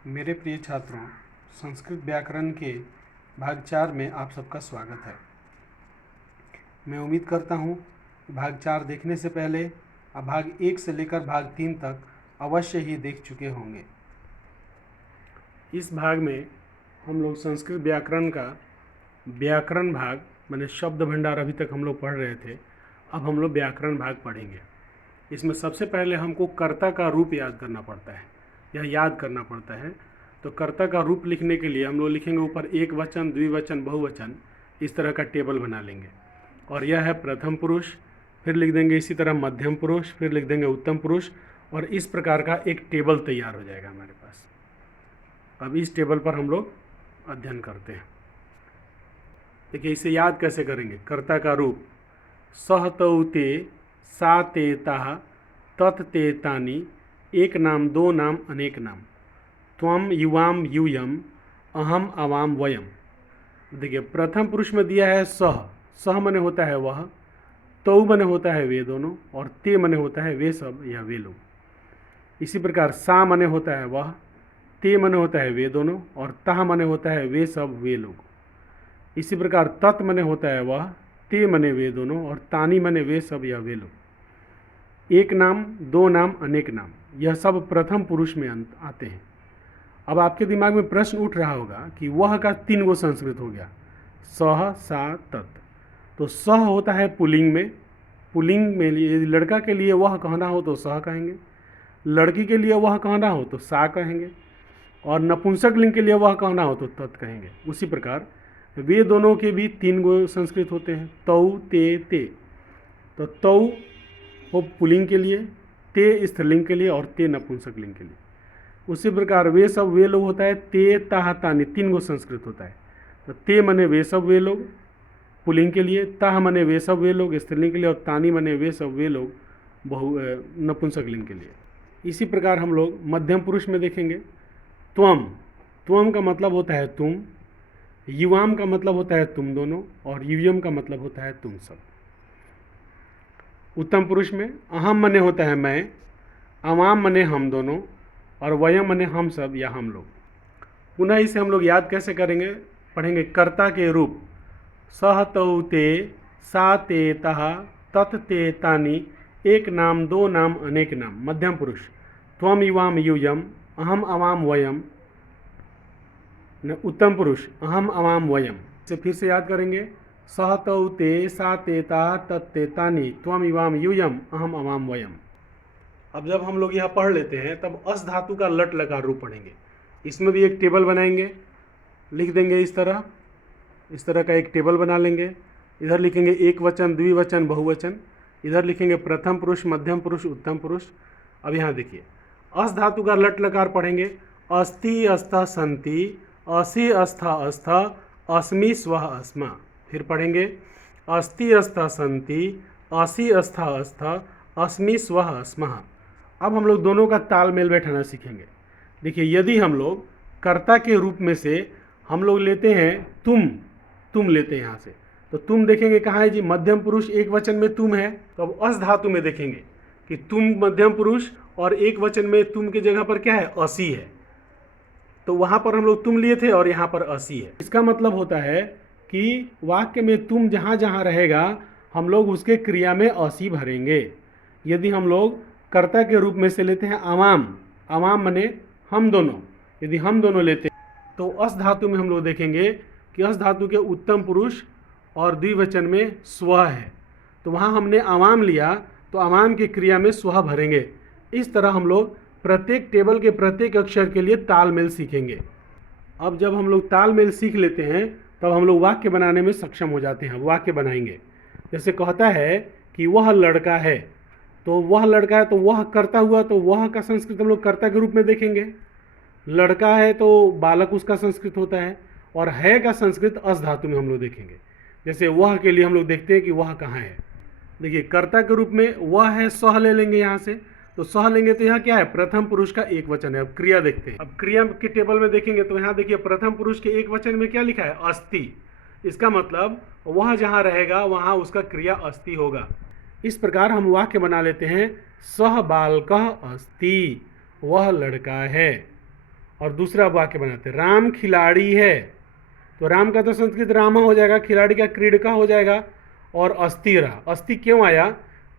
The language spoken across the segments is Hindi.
मेरे प्रिय छात्रों, संस्कृत व्याकरण के भाग 4 में आप सबका स्वागत है। मैं उम्मीद करता हूँ कि भाग 4 देखने से पहले आप भाग 1 से लेकर भाग 3 तक अवश्य ही देख चुके होंगे। इस भाग में हम लोग संस्कृत व्याकरण का व्याकरण भाग माने शब्द भंडार अभी तक हम लोग पढ़ रहे थे। अब हम लोग व्याकरण भाग पढ़ेंगे। इसमें सबसे पहले हमको कर्ता का रूप याद करना पड़ता है, यह याद करना पड़ता है। तो कर्ता का रूप लिखने के लिए हम लोग लिखेंगे ऊपर एक वचन, द्विवचन, बहुवचन, इस तरह का टेबल बना लेंगे। और यह है प्रथम पुरुष, फिर लिख देंगे इसी तरह मध्यम पुरुष, फिर लिख देंगे उत्तम पुरुष, और इस प्रकार का एक टेबल तैयार हो जाएगा हमारे पास। अब इस टेबल पर हम लोग अध्ययन करते हैं। देखिए इसे याद कैसे करेंगे। कर्ता का रूप सह तौ ते, सा ते ताः, तत् ते तानि, एक नाम दो नाम अनेक नाम, त्वम युवाम यूयम, अहम अवाम वयम। देखिए प्रथम पुरुष में दिया है सह, सह मने होता है वह, तौ मने होता है वे दोनों, और ते मने होता है वे सब या वे लोग। इसी प्रकार सा मने होता है वह, ते मने होता है वे दोनों, और ताह मने होता है वे सब वे लोग। इसी प्रकार तत् मने होता है वह, ते मने वे दोनों, और तानी मने वे सब या वे लोग। एक नाम दो नाम अनेक नाम, यह सब प्रथम पुरुष में आते हैं। अब आपके दिमाग में प्रश्न उठ रहा होगा कि वह का 3 गो संस्कृत हो गया, सह सा तत्। तो सह होता है पुल्लिंग में, पुल्लिंग में यदि लड़का के लिए वह कहना हो तो सह कहेंगे, लड़की के लिए वह कहना हो तो सा कहेंगे, और नपुंसक लिंग के लिए वह कहना हो तो तत् कहेंगे। उसी प्रकार वे दोनों के भी 3 गो संस्कृत होते हैं, तौ ते। तो तौ हो पुल्लिंग के लिए, ते स्त्रीलिंग के लिए, और ते नपुंसक लिंग के लिए। उसी प्रकार वे सब वे लोग होता है, ते ताह तानि, 3 गो संस्कृत होता है। तो ते मने वे सब वे लोग पुल्लिंग के लिए, ताह मने वे सब वे लोग स्त्रीलिंग के लिए, और तानी मने वे सब वे लोग नपुंसक लिंग के लिए। इसी प्रकार हम लोग मध्यम पुरुष में देखेंगे। त्वम, त्वम का मतलब होता है तुम, युवाम का मतलब होता है तुम दोनों, और युयम का मतलब होता है तुम सब। उत्तम पुरुष में अहम मने होता है मैं, अवाम मने हम दोनों, और वयम मने हम सब या हम लोग। पुनः इसे हम लोग याद कैसे करेंगे, पढ़ेंगे। कर्ता के रूप सह तौ ते, सा ते ताः, तत् ते तानि, एक नाम दो नाम अनेक नाम। मध्यम पुरुष त्वम युवाम यूयम, अहम अवाम वयम। उत्तम पुरुष अहम अवाम वयम। इसे फिर से याद करेंगे। सह तौ ते, सा ते ताः, तत् ते तानि, त्वम युवाम यूयम, अहम अवाम वयम। अब जब हम लोग यह पढ़ लेते हैं तब अस धातु का लट लकार रूप पढ़ेंगे। इसमें भी एक टेबल बनाएंगे, लिख देंगे इस तरह का एक टेबल बना लेंगे। इधर लिखेंगे एक वचन, द्विवचन, बहुवचन, इधर लिखेंगे प्रथम पुरुष, मध्यम पुरुष, उत्तम पुरुष। अब यहाँ देखिए अस धातु का लट लकार पढ़ेंगे। अस्ति अस्थः सन्ति, असि अस्थः अस्थ, अस्मि स्वः अस्मा। फिर पढ़ेंगे अस्ति अस्थः सन्ति, असि अस्थः अस्थ, अस्मि स्वः अस्मः। अब हम लोग दोनों का तालमेल बैठाना सीखेंगे। देखिए यदि हम लोग कर्ता के रूप में से हम लोग लेते हैं तुम लेते हैं यहाँ से, तो तुम देखेंगे कहाँ है जी, मध्यम पुरुष एक वचन में तुम है। तो अब अस धातु में देखेंगे कि तुम मध्यम पुरुष, और एक वचन में तुम की जगह पर क्या है, असी है। तो वहाँ पर हम लोग तुम लिए थे और यहाँ पर असी है। इसका मतलब होता है कि वाक्य में तुम जहाँ जहाँ रहेगा हम लोग उसके क्रिया में असी भरेंगे। यदि हम लोग कर्ता के रूप में से लेते हैं अवाम, अवाम मने हम दोनों, यदि हम दोनों लेते हैं तो अस धातु में हम लोग देखेंगे कि अस धातु के उत्तम पुरुष और द्विवचन में स्व है। तो वहाँ हमने अवाम लिया तो अवाम की क्रिया में स्व भरेंगे। इस तरह हम लोग प्रत्येक टेबल के प्रत्येक अक्षर के लिए तालमेल सीखेंगे। अब जब हम लोग तालमेल सीख लेते हैं तब हम लोग वाक्य बनाने में सक्षम हो जाते हैं। वाक्य बनाएंगे, जैसे कहता है कि वह लड़का है, तो वह लड़का है तो वह करता हुआ, तो वह का संस्कृत हम लोग कर्ता के रूप में देखेंगे। लड़का है तो बालक उसका संस्कृत होता है, और है का संस्कृत अस धातु में हम लोग देखेंगे। जैसे वह के लिए हम लोग देखते हैं कि वह कहाँ है। देखिए कर्ता के रूप में वह है, सह ले लेंगे यहाँ से, तो सह लेंगे तो यहाँ क्या है, प्रथम पुरुष का एक वचन है। अब क्रिया देखते हैं। अब क्रिया के टेबल में देखेंगे तो यहाँ देखिए प्रथम पुरुष के एक वचन में क्या लिखा है, अस्ति। इसका मतलब वह जहाँ रहेगा वहाँ उसका क्रिया अस्ति होगा। इस प्रकार हम वाक्य बना लेते हैं। सह बालकः अस्ति, वह लड़का है। और दूसरा वाक्य बनाते हैं, राम खिलाड़ी है, तो राम का तो संस्कृत रामा हो जाएगा, खिलाड़ी का क्रीडका हो जाएगा, और अस्थि रहा। अस्थि क्यों आया,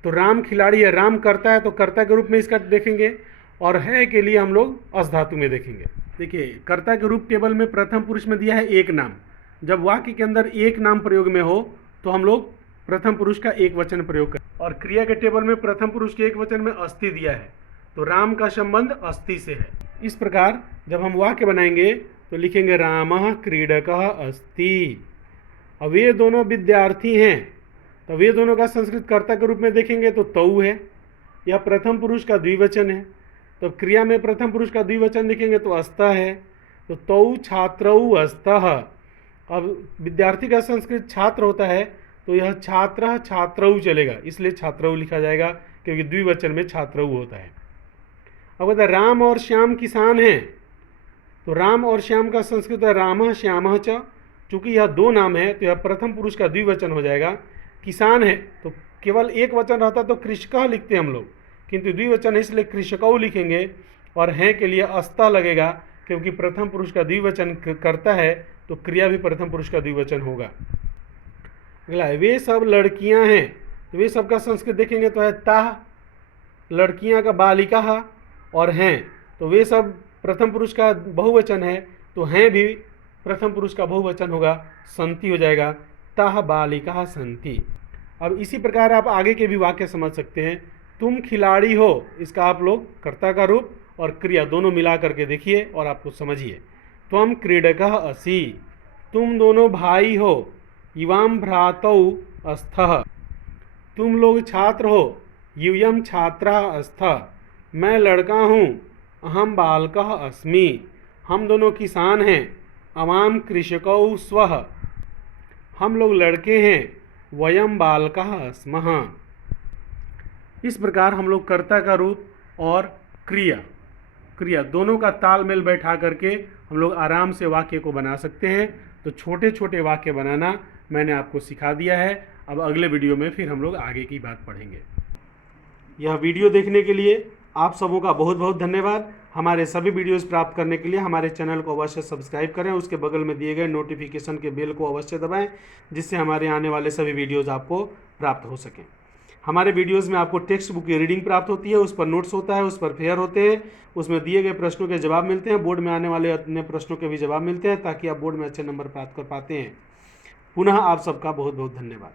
तो राम खिलाड़ी है, राम करता है तो कर्ता के रूप में इसका देखेंगे, और है के लिए हम लोग अस धातु में देखेंगे। देखिए कर्ता के रूप टेबल में प्रथम पुरुष में दिया है एक नाम, जब वाक्य के अंदर एक नाम प्रयोग में हो तो हम लोग प्रथम पुरुष का एक वचन प्रयोग करें, और क्रिया के टेबल में प्रथम पुरुष के एक वचन में अस्थि दिया है, तो राम का संबंध अस्थि से है। इस प्रकार जब हम वाक्य बनाएंगे तो लिखेंगे रामः क्रीडकः अस्ति। अब ये दोनों विद्यार्थी हैं, तो वे दोनों का संस्कृत कर्ता के रूप में देखेंगे तो तौ है, यह प्रथम पुरुष का द्विवचन है। तो क्रिया में प्रथम पुरुष का द्विवचन देखेंगे तो अस्तः है, तो तौ छात्रौ अस्तः। अब विद्यार्थी का संस्कृत छात्र होता है, तो यह छात्रः छात्रौ चलेगा, इसलिए छात्रौ लिखा जाएगा क्योंकि द्विवचन में छात्रौ होता है। अब कहता है राम और श्याम किसान हैं, तो राम और श्याम का संस्कृत है रामः श्यामः च। चूंकि यह दो नाम है तो यह प्रथम पुरुष का द्विवचन हो जाएगा। किसान है तो केवल एक वचन रहता तो कृषकः लिखते हम लोग, किंतु द्विवचन है इसलिए कृषकौ लिखेंगे, और हैं के लिए अस्तः लगेगा क्योंकि प्रथम पुरुष का द्विवचन करता है तो क्रिया भी प्रथम पुरुष का द्विवचन होगा। अगला है वे सब लड़कियां हैं, तो वे सब का संस्कृत देखेंगे तो है ताः, लड़कियां का बालिका, और हैं तो वे सब प्रथम पुरुष का बहुवचन है, तो हैं भी प्रथम पुरुष का बहुवचन होगा, संति हो जाएगा, ताः बालिकाः सन्ति। अब इसी प्रकार आप आगे के भी वाक्य समझ सकते हैं। तुम खिलाड़ी हो, इसका आप लोग कर्ता का रूप और क्रिया दोनों मिला करके देखिए और आपको समझिए। त्वं क्रीडकः असि, तुम दोनों भाई हो, युवां भ्रातौ अस्थः, तुम लोग छात्र हो, यूयं छात्रः अस्थः, मैं लड़का हूँ, अहम बालकः अस्मि, हम दोनों किसान हैं, अवाम कृषकौ स्वः, हम लोग लड़के हैं, वयम बालकः स्मः। इस प्रकार हम लोग कर्ता का रूप और क्रिया दोनों का तालमेल बैठा करके हम लोग आराम से वाक्य को बना सकते हैं। तो छोटे छोटे वाक्य बनाना मैंने आपको सिखा दिया है। अब अगले वीडियो में फिर हम लोग आगे की बात पढ़ेंगे। यह वीडियो देखने के लिए आप सबों का बहुत बहुत धन्यवाद। हमारे सभी वीडियोस प्राप्त करने के लिए हमारे चैनल को अवश्य सब्सक्राइब करें, उसके बगल में दिए गए नोटिफिकेशन के बेल को अवश्य दबाएं, जिससे हमारे आने वाले सभी वीडियोस आपको प्राप्त हो सकें। हमारे वीडियोस में आपको टेक्स्ट बुक की रीडिंग प्राप्त होती है, उस पर नोट्स होता है, उस पर फेयर होते हैं, उसमें दिए गए प्रश्नों के जवाब मिलते हैं, बोर्ड में आने वाले अन्य प्रश्नों के भी जवाब मिलते हैं, ताकि आप बोर्ड में अच्छे नंबर प्राप्त कर पाते हैं। पुनः आप सबका बहुत बहुत धन्यवाद।